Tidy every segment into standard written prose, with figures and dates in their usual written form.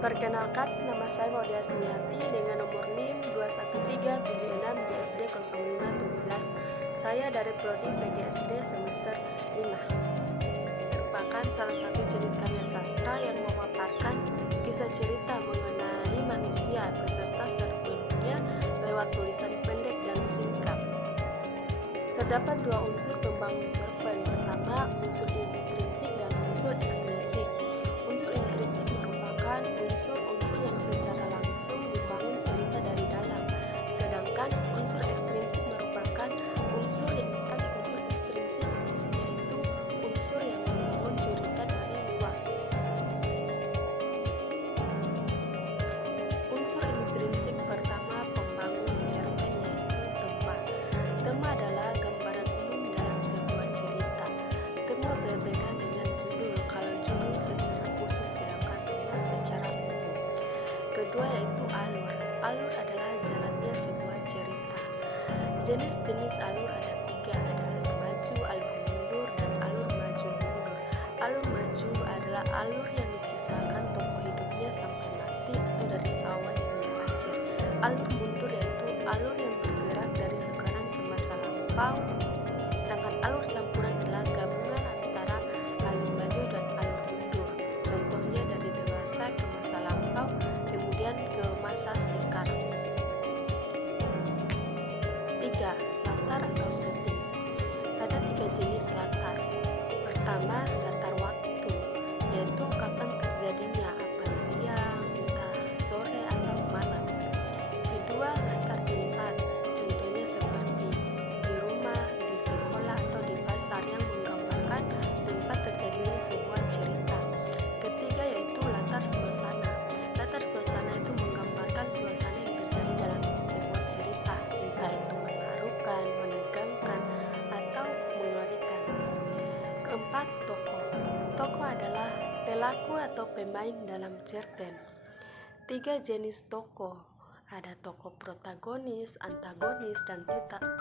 Perkenalkan, nama saya Maudia Semiati dengan nomor NIM 21376 di SD 0517. Saya dari Prodi PGSD semester 5. Merupakan salah satu jenis karya sastra yang memaparkan kisah cerita mengenai manusia beserta seluk-beluknya lewat tulisan pendek dan singkat. Terdapat dua unsur pembangun cerpen. Pertama, unsur intrinsik dan unsur ekstrinsik. Unsur intrinsik merupakan unsur-unsur yang secara langsung membangun cerita dari dalam, sedangkan unsur ekstrinsik merupakan unsur ekstrinsik, yaitu unsur yang membangun cerita dari luar. Unsur intrinsik pertama pembangun cerpen yaitu tema. Tema adalah gambaran umum dalam sebuah cerita. Tema berbeda dengan judul, kalau judul secara khusus sedangkan tema secara umum. Kedua yaitu alur. Alur adalah jalannya sebuah cerita. Jenis-jenis alur ada tiga, ada alur maju, alur mundur, dan alur maju mundur. Alur maju adalah alur yang dikisahkan tokoh hidupnya sampai mati atau dari awal hingga akhir. Alur mundur yaitu alur yang bergerak dari sekarang ke masa lampau. Sedangkan alur campuran adalah gabungan antara alur maju dan alur mundur. Contohnya dari dewasa ke masa lampau, kemudian ke masa sekarang. 3. Latar atau setting. Ada 3 jenis latar. Pertama, latar waktu, yaitu kapan terjadinya, apa siang, entah sore atau malam. Kedua, latar tempat, contohnya seperti di rumah, di sekolah, atau di pasar yang menggambarkan tempat terjadinya sebuah cerita. Ketiga yaitu latar suasana. Latar suasana itu menggambarkan suasana yang terjadi dalam sebuah cerita, entah itu mengharukan, menegangkan, atau mengerikan. Keempat, tokoh. Tokoh adalah pelaku atau pemain dalam cerpen. 3 jenis tokoh. Ada tokoh protagonis, antagonis, dan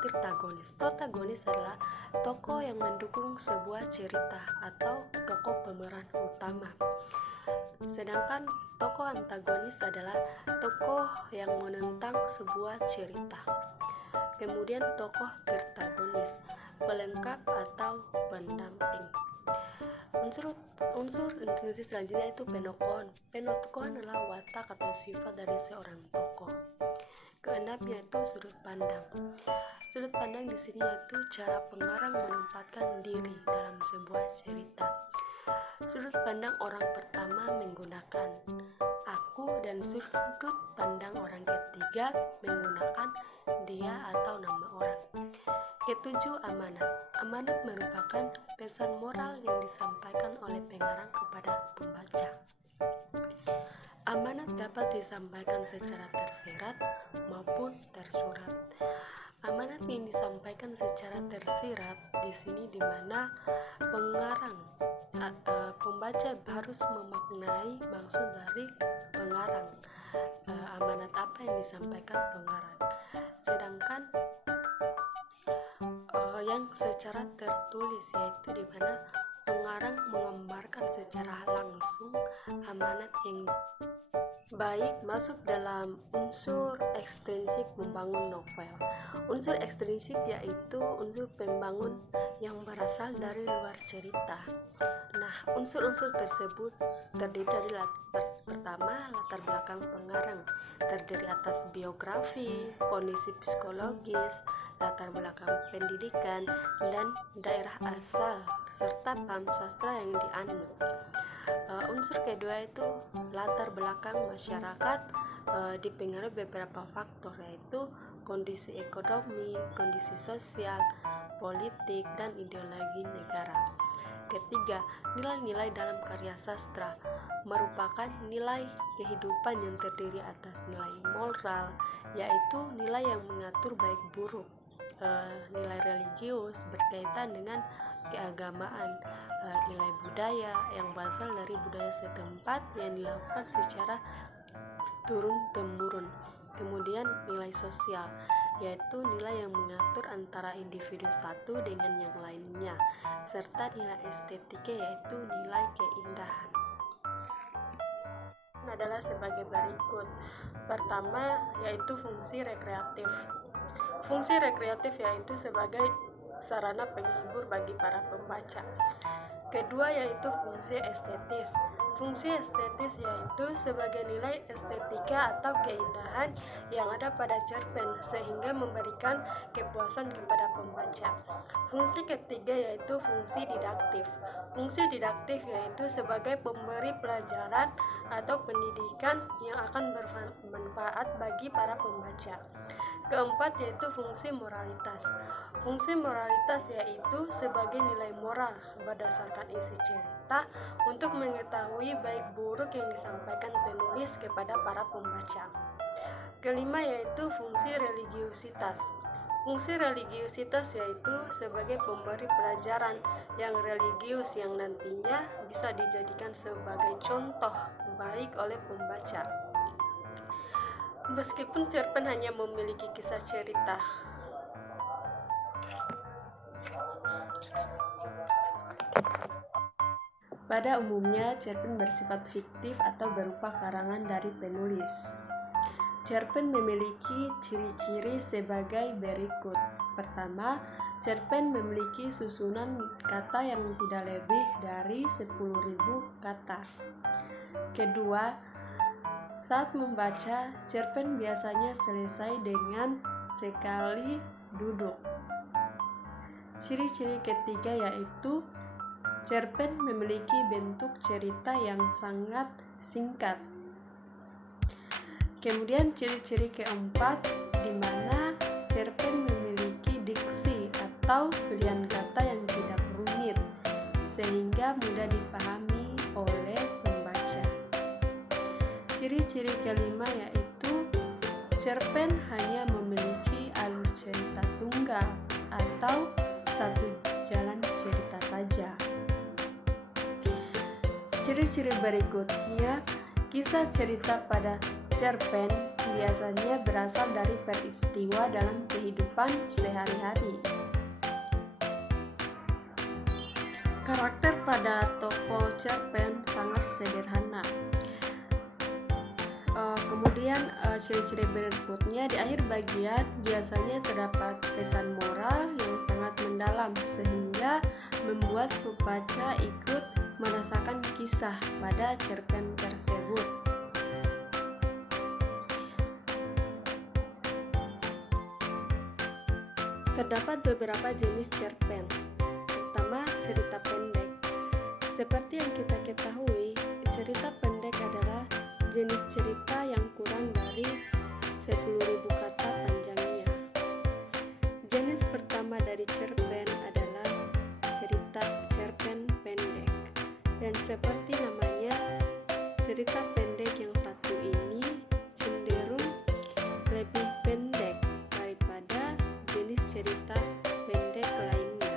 tirtagonis. Protagonis adalah tokoh yang mendukung sebuah cerita atau tokoh pemeran utama. Sedangkan tokoh antagonis adalah tokoh yang menentang sebuah cerita. Kemudian tokoh tirtagonis, pelengkap atau pendamping. Unsur intrinsik selanjutnya itu penokon. Penokon adalah watak atau sifat dari seorang tokoh. Keenam yaitu sudut pandang. Sudut pandang di sini yaitu cara pengarang menempatkan diri dalam sebuah cerita. Sudut pandang orang pertama menggunakan aku, dan sudut pandang orang ketiga menggunakan dia atau nama orang. Ketujuh, amanat. Amanat merupakan pesan moral yang disampaikan oleh pengarang kepada pembaca. Amanat dapat disampaikan secara tersirat maupun tersurat. Amanat yang disampaikan secara tersirat di sini di mana pengarang pembaca harus memaknai maksud dari pengarang, amanat apa yang disampaikan pengarang. Sedangkan yang secara tertulis yaitu di mana pengarang menggambarkan secara langsung amanat yang baik masuk dalam unsur ekstrinsik membangun novel. Unsur ekstrinsik yaitu unsur pembangun yang berasal dari luar cerita. Nah, unsur-unsur tersebut terdiri dari pertama, latar belakang pengarang, terdiri atas biografi, kondisi psikologis, latar belakang pendidikan, dan daerah asal, serta paham sastra yang dianut. Unsur kedua itu latar belakang masyarakat, dipengaruhi beberapa faktor yaitu kondisi ekonomi, kondisi sosial, politik, dan ideologi negara. Ketiga, nilai-nilai dalam karya sastra merupakan nilai kehidupan yang terdiri atas nilai moral, yaitu nilai yang mengatur baik buruk, nilai religius berkaitan dengan keagamaan, nilai budaya yang berasal dari budaya setempat yang dilakukan secara turun-temurun. Kemudian nilai sosial, yaitu nilai yang mengatur antara individu satu dengan yang lainnya, serta nilai estetika yaitu nilai keindahan. adalah sebagai berikut. Pertama, yaitu fungsi rekreatif. Fungsi rekreatif yaitu sebagai sarana penghibur bagi para pembaca. Kedua, yaitu fungsi estetis. Fungsi estetis yaitu sebagai nilai estetika atau keindahan yang ada pada cerpen sehingga memberikan kepuasan kepada pembaca. Fungsi ketiga yaitu fungsi didaktif. Fungsi didaktif yaitu sebagai pemberi pelajaran atau pendidikan yang akan bermanfaat bagi para pembaca. Keempat, yaitu fungsi moralitas. Fungsi moralitas yaitu sebagai nilai moral berdasarkan isi cerita untuk mengetahui baik buruk yang disampaikan penulis kepada para pembaca. Kelima, yaitu fungsi religiusitas. Fungsi religiusitas yaitu sebagai pemberi pelajaran yang religius yang nantinya bisa dijadikan sebagai contoh baik oleh pembaca. Meskipun cerpen hanya memiliki kisah cerita, pada umumnya cerpen bersifat fiktif atau berupa karangan dari penulis. Cerpen memiliki ciri-ciri sebagai berikut. Pertama, cerpen memiliki susunan kata yang tidak lebih dari 10.000 kata. Kedua, saat membaca, cerpen biasanya selesai dengan sekali duduk. Ciri-ciri ketiga yaitu cerpen memiliki bentuk cerita yang sangat singkat. Kemudian ciri-ciri keempat, di mana cerpen memiliki diksi atau pilihan kata yang tidak rumit sehingga mudah dipahami oleh pembaca. Ciri-ciri kelima yaitu cerpen hanya memiliki alur cerita tunggal atau satu jalan cerita saja. Ciri-ciri berikutnya, kisah cerita pada cerpen biasanya berasal dari peristiwa dalam kehidupan sehari-hari. Karakter pada tokoh cerpen sangat sederhana. Kemudian ciri-ciri berikutnya, di akhir bagian biasanya terdapat pesan moral yang sangat mendalam sehingga membuat pembaca ikut merasakan kisah pada cerpen tersebut. Terdapat beberapa jenis cerpen. Pertama, cerita pendek. Seperti yang kita ketahui, cerita pendek adalah jenis cerita yang kurang dari 10.000 kata panjangnya. Jenis pertama dari cerpen adalah cerita cerpen pendek. Dan seperti namanya, cerita pendek yang satu ini cenderung lebih pendek daripada jenis cerita pendek lainnya.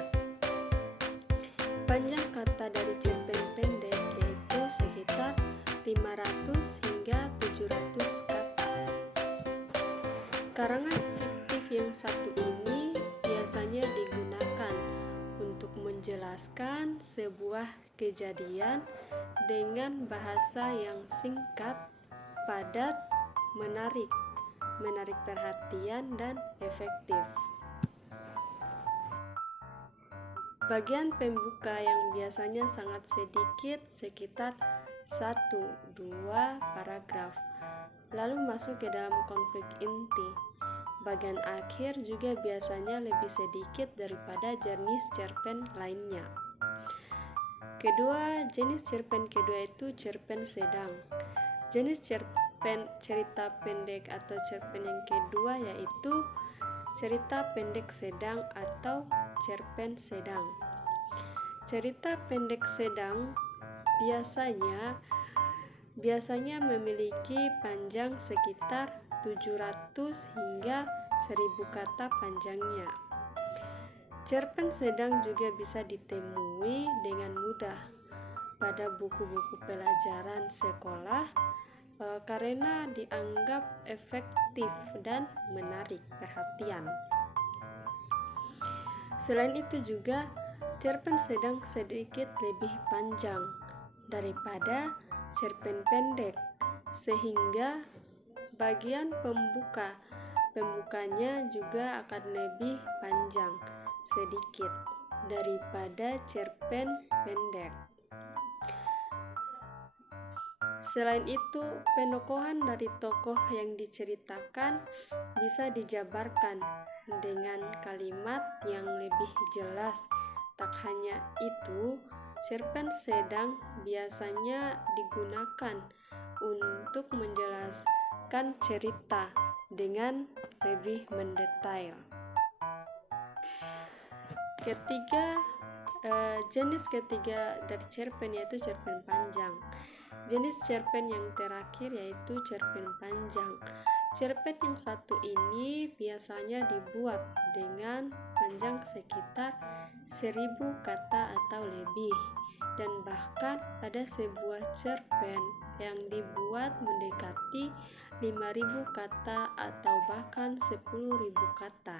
Panjang kata dari cerpen pendek yaitu sekitar 500 hingga 700 kata. Karangan fiktif yang satu ini biasanya digunakan untuk menjelaskan sebuah kejadian dengan bahasa yang singkat, padat, menarik perhatian dan efektif. Bagian pembuka yang biasanya sangat sedikit, sekitar 1-2 paragraf, lalu masuk ke dalam konflik inti. Bagian akhir juga biasanya lebih sedikit daripada jenis cerpen lainnya. Kedua, jenis cerpen kedua itu cerpen sedang. Jenis cerpen cerita pendek atau cerpen yang kedua yaitu cerita pendek sedang atau cerpen sedang. Cerita pendek sedang biasanya memiliki panjang sekitar 700 hingga 1000 kata panjangnya. Cerpen sedang juga bisa ditemui dengan mudah pada buku-buku pelajaran sekolah karena dianggap efektif dan menarik perhatian. Selain itu juga, cerpen sedang sedikit lebih panjang daripada cerpen pendek sehingga bagian pembukanya juga akan lebih panjang sedikit daripada cerpen pendek. Selain itu, penokohan dari tokoh yang diceritakan bisa dijabarkan dengan kalimat yang lebih jelas. Tak hanya itu, cerpen sedang biasanya digunakan untuk menjelaskan cerita dengan lebih mendetail. Jenis ketiga dari cerpen yaitu cerpen panjang. Jenis cerpen yang terakhir yaitu cerpen panjang. Cerpen yang satu ini biasanya dibuat dengan panjang sekitar 1000 kata atau lebih, dan bahkan ada sebuah cerpen yang dibuat mendekati 5000 kata atau bahkan 10.000 kata.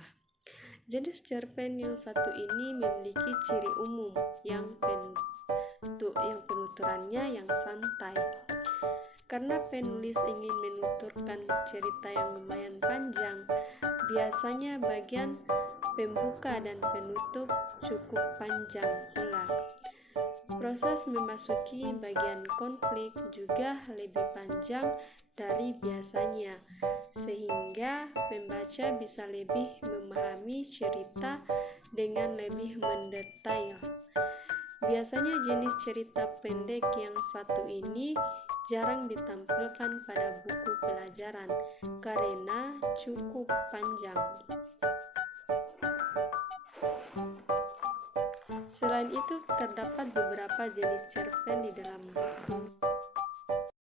Jenis cerpen yang satu ini memiliki ciri umum yang penuturannya yang santai. Karena penulis ingin menuturkan cerita yang lumayan panjang, biasanya bagian pembuka dan penutup cukup panjang pula. Proses memasuki bagian konflik juga lebih panjang dari biasanya, sehingga pembaca bisa lebih memahami cerita dengan lebih mendetail. Biasanya jenis cerita pendek yang satu ini jarang ditampilkan pada buku pelajaran karena cukup panjang. Selain itu, terdapat beberapa jenis cerpen di dalam buku.